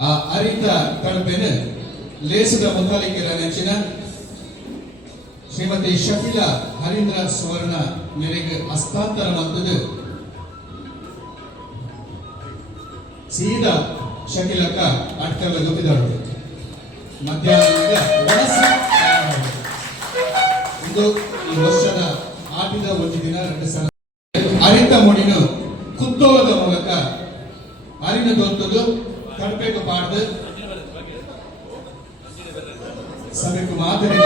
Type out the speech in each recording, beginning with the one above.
ಆ, ಅರಿತ ಕಳಪೆನ ಲೇಸದ ಮುತಾಲಿಕೆರ ನೆಚ್ಚಿನ ಶ್ರೀಮತಿ ಶಕಿಲ ಹರೀಂದ್ರ ಸುವರ್ಣ ಮೇರೆಗೆ ಹಸ್ತಾಂತರ ಮಂತದ ಸೀದಾ ಶಕಿಲಕ್ಕ ಅಟ್ಕಲ್ಲ ಗೊತ್ತಿದ್ದಾಳು. ಮಧ್ಯಾಹ್ನ ಒಂದು ಈ ವರ್ಷದ ಆಟಿದ ಒಂದು ದಿನ ಎರಡು ಸಲ ಅರಿತ ಮುಡಿನು ಕುತ್ತೋದ ಮೂಲಕ ಅರಿನ ದೊಂತದು ಕಡಪೆಗೆ ಪಾಡ್ದು. ಸಭೆಗೆ ಮಾದರಿ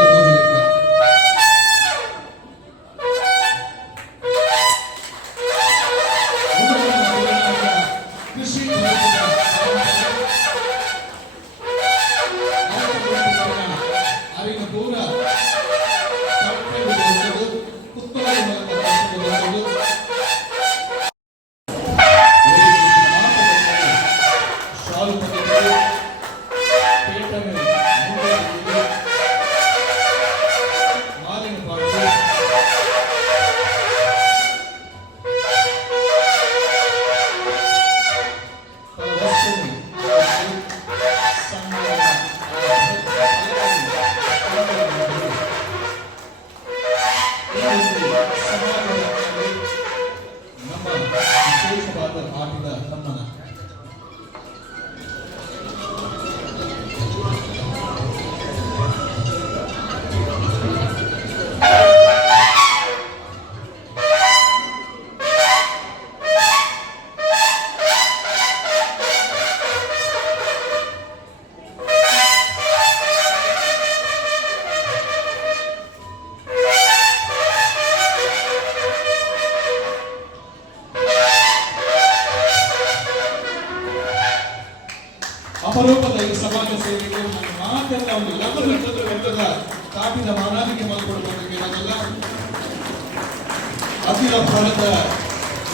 ಅಪರೂಪದ ಈ ಸಮಾಜ ಸೇವೆಗೆ ನನ್ನ ಮಾತೆಲ್ಲ ಒಂದು ಲಘು ನಕ್ಷತ್ರ ವೆಚ್ಚದ ತಾಪಿದ ಮಾನಾಲಿಕೆ ಮಾಡಿಕೊಡಬೇಕು ಇರೋದಲ್ಲ ಅಖಿಲ ಭಾರತ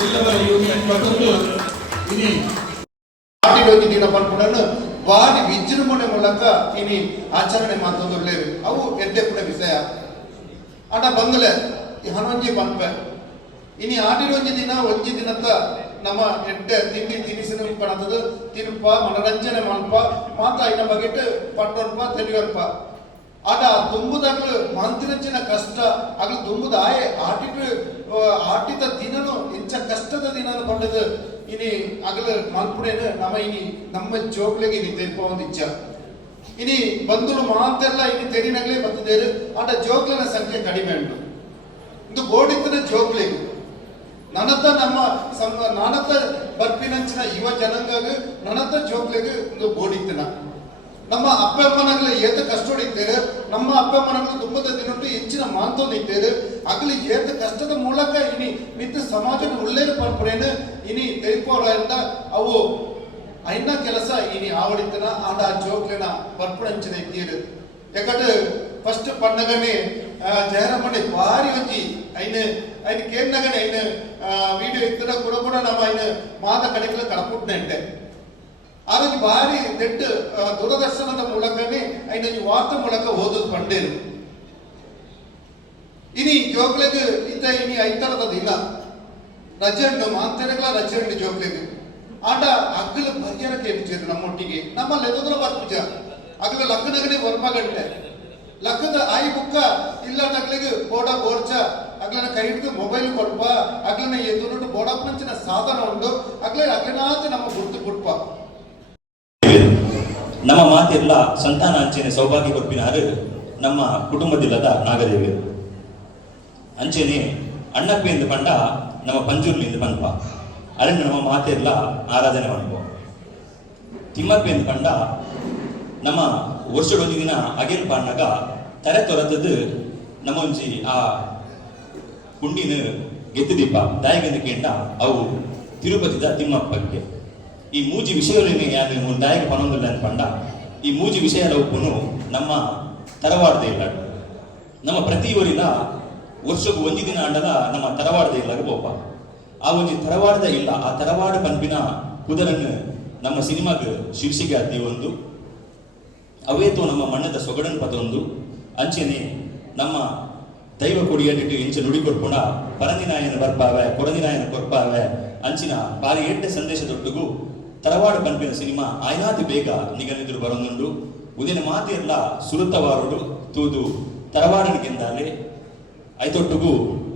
ಎಲ್ಲವರ ಯೂನಿಯನ್ ಮತ್ತೊಂದು ಇನಿ ಆಟಿಡೋಗಿ ದಿನ ಭಾರಿ ವಿಜೃಂಭಣೆ ಮೂಲಕ ಇನಿ ಆಚರಣೆ ಮಾತೊಂದುಳ್ಳೇರು ಅವು ಎಡ್ಡೆ ಕೂಡ ವಿಷಯ. ಅಣ್ಣ ಬಂದಲೆ, ಈ ಹನೊಂಜಿ ಪನ್ಪೆ ಇನಿ ಆಟಿಡೊಂಜಿ ದಿನ, ಒಂಜಿ ದಿನದ ನಮ್ಮ ಎಡ್ಡೆ ತಿಂಡಿ ತಿನಿಸಿನ ಪಣತದು ತಿನ್ಪ ಮನರಂಜನೆ ಮನ್ಪ ಮಾತ ಇನ್ನ ಬಗೆಟ್ ಪಟ್ಟೊನ್ಪ ತೆಲಿಯೊನ್ಪ ಆಟ ತುಂಬುದಾಗ್ಲು ಮಂತ್ರಿಂಚಿನ ಕಷ್ಟ ಆಗ್ಲು ತುಂಬುದ ಆಯೆ ಆಟಿಟ್ ಆಟಿದ ದಿನನು ಇಂಚ ಕಷ್ಟದ ದಿನ ಕೊಂಡದ ಇನಿ ಅಗಲ ಮಲ್ಪುಡೇನು ನಮ್ಮ ಇನಿ, ನಮ್ಮ ಜೋಗ್ಲಿಗೆ ಇನಿ ತೆಲ್ಪ ಒಂದು ಇಚ್ಛ. ಇನಿ ಬಂಧುಳು ಮಾತೆಲ್ಲ ಇನಿ ತೆರಿನಗ್ಲೇ ಬಂದಿದ್ದೇರು ಆಟ ಜೋಗ್ಲನ ಸಂಖ್ಯೆ ಕಡಿಮೆ ಉಂಟು. ಇದು ಬೋಡಿತ್ತನ ಜೋಕ್ಲೆಗು ನನ್ನತ್ತ ನಮ್ಮ ಸಂ ಬರ್ಪಿನಂಚಿನ ಯುವ ಜನಾಂಗ ನನ್ನತ್ತ ಜೋಕ್ಲೆಗು ಒಂದು ಬೋಡಿತ್ತಿನ ನಮ್ಮ ಅಪ್ಪ ಅಮ್ಮನಗಳ ಏತ ಕಷ್ಟೊಡಿದ್ದೇವೆ ನಮ್ಮ ಅಪ್ಪ ಅಮ್ಮನಗಳು ತುಂಬದ ದಿನಟ್ಟು ಹೆಚ್ಚಿನ ಮಾಂತೊಂದಿದ್ದೇವೆ ಅಗಲಿ ಏತ ಕಷ್ಟದ ಮೂಲಕ ಇನಿ ನಿತ್ಯ ಸಮಾಜದ ಒಳ್ಳೆಯ ಪರ್ಪಣೆನ ಇನಿ ತೆರಿಪೋರಿಂದ ಅವು ಐನ ಕೆಲಸ ಇನಿ ಆವಡಿತನ ಆಡ ಜೋಕ್ಲೆನ ಬರ್ಪಣಂಚಿನ ಇದ್ದೀರು ಯಾಕಂದ್ರೆ ಫಸ್ಟ್ ಪಂಡಗನೆ ಜಯರಮಣಿ ಭಾರಿ ಒಂಜಿ ಐನ ಐನ ಕೇಂದ್ರಗನೆ ಐನ ವಿಡಿಯೋ ಇತ್ತಿನ ಕೂಡ ಕೂಡ ನಮ್ಮ ಐನ ಮಾದ ಕಡೆಗಳ ಕಡಪುಟ್ಟೆ ಆರೋಗ್ಯ ಭಾರಿ ದೊಡ್ಡ ಆ, ದೂರದರ್ಶನದ ಮೂಲಕನೇ ಐನ ಈ ವಾರ್ತೆ ಮೂಲಕ ಓದೋದು ಪಂಡೇರು ಇನಿ ಜೋಕ್ಲೆಗ್ ಇತ್ತ ಇನಿ ಐತರದ ಇಲ್ಲ ರಜೆ ಉಂಟು ಮಾಂತರಗಳ ರಜೆ ಉಂಟು ಜೋಕ್ಲೆಗ್ ಆಟ ಅಗ್ಗಲ ಬರ್ಯಾರ ಕೇಳಿದ್ರು ನಮ್ಮೊಟ್ಟಿಗೆ ನಮ್ಮಲ್ಲಿ ಎದುದ್ರ ಬರ್ಪುಜ ಅಗ್ಲ ಲಕ್ಕನಗನೆ ವರ್ಮಗಂಟೆ ಲಕ್ಕದ ಆಯಿ ಬುಕ್ಕ ಇಲ್ಲ ನಗ್ಲಿಗೆ ಬೋಡ ಬೋರ್ಚ ಅಗ್ಲನ ಕೈ ಹಿಡಿದು ಮೊಬೈಲ್ ಕೊಡ್ಪ ಅಗ್ಲನ ಎದುರು ಬೋಡಪ್ಪಂಚಿನ ಸಾಧನ ಉಂಟು ಅಗ್ಲ ಅಗ್ಲನಾಥ ನಮ್ಮ ಗುರ್ತು ಗುಡ್ಪ ನಮ್ಮ ಮಾತೆಲ್ಲ ಸಂತಾನ ಅಂಚೆನೆ ಸೌಭಾಗ್ಯ ಕೊರ್ಪಿನಾರು ನಮ್ಮ ಕುಟುಂಬದಿಲ್ಲದ ನಾಗದೇವಿಯರು ಅಂಚೆನೆ ಅಣ್ಣಪ್ಪೆಂದು ಪಂಡ ನಮ್ಮ ಪಂಜೂರ್ಲಿಂದ ಪನ್ಪ ಅರಣ್ಯ ನಮ್ಮ ಮಾತೆಲ್ಲ ಆರಾಧನೆ ಮಾಡ್ಕೋ ತಿಮ್ಮಪ್ಪೆಂದು ಪಂಡ ನಮ್ಮ ವರ್ಷದೊಂದು ದಿನ ಅಗೆಲ್ ಪಾಂಡಾಗ ತರೆ ತೊರತದ್ದು ನಮ್ಮ ಒಂಜಿ ಆ ಕುಂಡಿನ ಗೆತ್ತದೀಪ ದಾಯಗಂದ ಕೇಂಡ ಅವು ತಿರುಪತಿದ ತಿಮ್ಮಪ್ಪಕ್ಕೆ ಈ ಮೂಜಿ ವಿಷಯಗಳನ್ನೇ ಯಾರು ಒಂದು ದಾಯಿಗೆ ಅನ್ಕೊಂಡ ಈ ಮೂಜಿ ವಿಷಯ ಉಪ್ಪುನು ನಮ್ಮ ತರವಾಡದ ಇಲ್ಲ. ನಮ್ಮ ಪ್ರತಿ ಊರಿನ ವರ್ಷಕ್ಕೂ ಒಂದು ದಿನ ಅಂಡದ ನಮ್ಮ ತರವಾಡದ ಇಲ್ಲ ಬೋಪ ಆ ಒಂದು ತರವಾಡದ ಇಲ್ಲ, ಆ ತರವಾಡ ಪಂಪಿನ ಕುದರನ್ನು ನಮ್ಮ ಸಿನಿಮಾಗ ಶೀರ್ಷಿಕೆ ಅದ್ದಿ ಒಂದು. ಅವೇತು ನಮ್ಮ ಮಣ್ಣದ ಸೊಗಡನ್ ಪದೊಂದು ಅಂಚೆನೆ ನಮ್ಮ ದೈವ ಕೊಡಿಯಲ್ಲಿಟ್ಟು ಇಂಚ ನುಡಿ ಕೊರ್ಪುಣ ಪರದಿನಾಯನ ಬರ್ಪಾವೆ ಕೊರದಿನಾಯನ ಕೊರ್ಪಾವೆ, ಅಂಚಿನ ಬಾರಿ ಎಡ್ಡೆ ಸಂದೇಶದೊಟ್ಟಿಗೂ ತರವಾಡ ಪಂಪಿನ ಸಿನಿಮಾ ಆಯ್ನಾತಿ ಬೇಗ ನಿಗನಿದ್ರು ಬರೋನುಂಡು ಉದಿನ ಮಾತಿರ್ಲ ಸುರುತ್ತವಾರುಡು ತೂದು ತರವಾಡನ ಗೆಂದಾಲೆ, ಐತೊಟ್ಟುಗೂ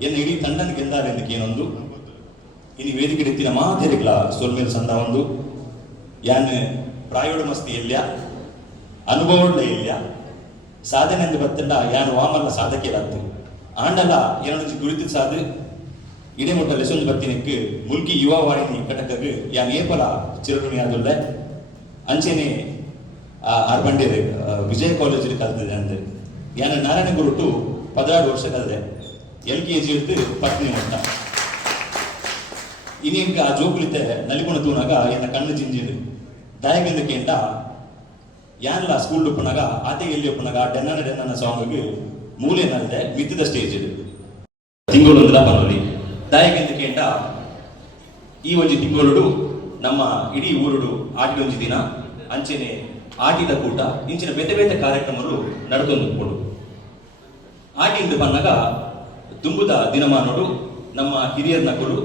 ಎನ್ನ ಇಡೀ ತಂಡನ ಗೆಂದಾಲೆ ಏನೊಂದು ಇನಿ ವೇದಿಕೆ ರೀತಿಯ ಮಾತೆರಿಗ್ಲ ಸೋಲ್ಮೇಲ್ ಸಂದ ಒಂದು ಯಾನ್ ಪ್ರಾಯೋಡ ಮಸ್ತಿ ಇಲ್ಲ ಅನುಭವ ಇಲ್ಲ ಸಾಧನೆ ಎಂದು ಬತ್ತಿಲ್ಲ ಯಾನ್ ವಾಮಲ್ಲ ಸಾಧಕೇಲಾತ್ತು ಆಂಡಲ ಏನೊಂದು ಗುರುತು ಸಾದು ಇಡೇ ಮುಟ್ಟ ಲೆಸೊಂದು ಬತ್ತಿನಕ್ಕೆ ಮುಲ್ಕಿ ಯುವ ವಾಹಿನಿ ಕಟಕಗ್ ಯಾನ್ ಏಪಲ ಚಿರಋಣಿ ಆದುಳ್ಳೆ ಅಂಚೆನೆ ಆರ್ಬಂಡೇರೆ ವಿಜಯ ಕಾಲೇಜ್ ಕಲ್ತಿದೆ ಅಂದ್ ಯಾನ ನಾರಾಯಣ ಗುರುಟು ಪದಿನಾರು ವರ್ಷ ಕಲ್ದೆ ಎಲ್ ಕೆ ಜಿ ಇರ್ತು ಪತ್ನಿ ಮುಟ್ಟ ಇನಿ ಇಂಕ ಆ ಜೋಕುಲಿತೆ ನಲಿಗುಣ ತೂನಾಗ ಎನ್ನ ಕಣ್ಣು ಜಿಂಜಿರು ದಾಯಗಂದ ಕೇಂಟ ಯಾನ್ಲ ಸ್ಕೂಲ್ ಉಪ್ಪನಾಗ ಆತೆ ಎಲ್ಲಿ ಉಪ್ಪನಾಗ ಡೆನ್ನನ ಡೆನ್ನನ ಸಾಂಗ್ ಮೂಲೆ ನಲ್ದೆ ಮಿತ್ತಿದ ಸ್ಟೇಜ್ ಇದು. ತಿಂಗಳೊಂದಿನ ಬನ್ನೋಲಿ ಅಂತ ಕೇಂಟ ಈ ಒಂಜಿ ತಿಂಗಳು ನಮ್ಮ ಇಡೀ ಊರುಡು ಆಟಿಡೊಂಜಿ ದಿನ, ಅಂಚೆನೆ ಆಟಿದ ಕೂಟ, ಇಂಚಿನ ಬೇತೆ ಬೇತೆ ಕಾರ್ಯಕ್ರಮಗಳು ನಡೆದೊಂದು ಇಂದು ಬಂದಾಗ ದುಂಬುದ ದಿನಮಾನೋಡು ನಮ್ಮ ಹಿರಿಯರ ನಕಲು,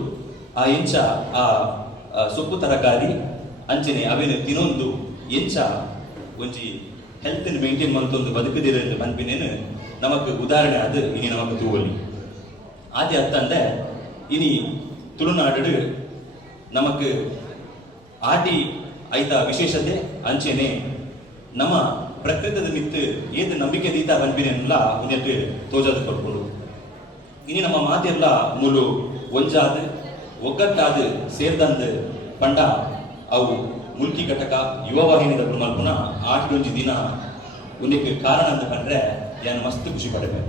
ಆ ಎಂಚ, ಆ ಸೊಪ್ಪು ತರಕಾರಿ, ಅಂಚನೆ ಅವೇನು ತಿನ್ನೊಂದು ಎಂಚ, ಒಂಜಿ ಹೆಲ್ತ್ ಮೇಂಟೈನ್ ಮಂತೊಂದು ಬದುಕದಿರ ಪನ್ಪಿನೇನು ನಮಗೆ ಉದಾಹರಣೆ ಅದು ಇನಿ ನಮಗೆ ತೂವಲಿ ಆದಿ ಅತ್ತಂಡ ಇನಿ ತುಳುನಾಡು ನಮಗೆ ಆಟಿ ಐತ ವಿಶೇಷತೆ ಅಂಚೆನೆ ನಮ್ಮ ಪ್ರಕೃತದ ಮಿತ್ತು ಏತ ನಂಬಿಕೆ ದೀತ ಬಂದಿನೆಲ್ಲ ಒಂದೆಟ್ಟು ತೋಜಾದು ಕೊಡ್ಬೋದು ಇನಿ ನಮ್ಮ ಮಾತೆಲ್ಲ ಮುಲು ಒಂಜಾದು ಒಗ್ಗಟ್ಟಾದು ಸೇರ್ದಂದು ಪಂಡ ಅವು ಮುಲ್ಕಿ ಘಟಕ ಯುವ ವಾಹಿನಿದ ಮಲ್ಪುನ ಆಟಿಡೊಂಜಿ ದಿನ ಉನ್ನಕ್ಕೆ ಕಾರಣ ಅಂತ ಕಂಡ್ರೆ ಯಾನ್ ಮಸ್ತ್ ಖುಷಿ ಪಡೆವೆ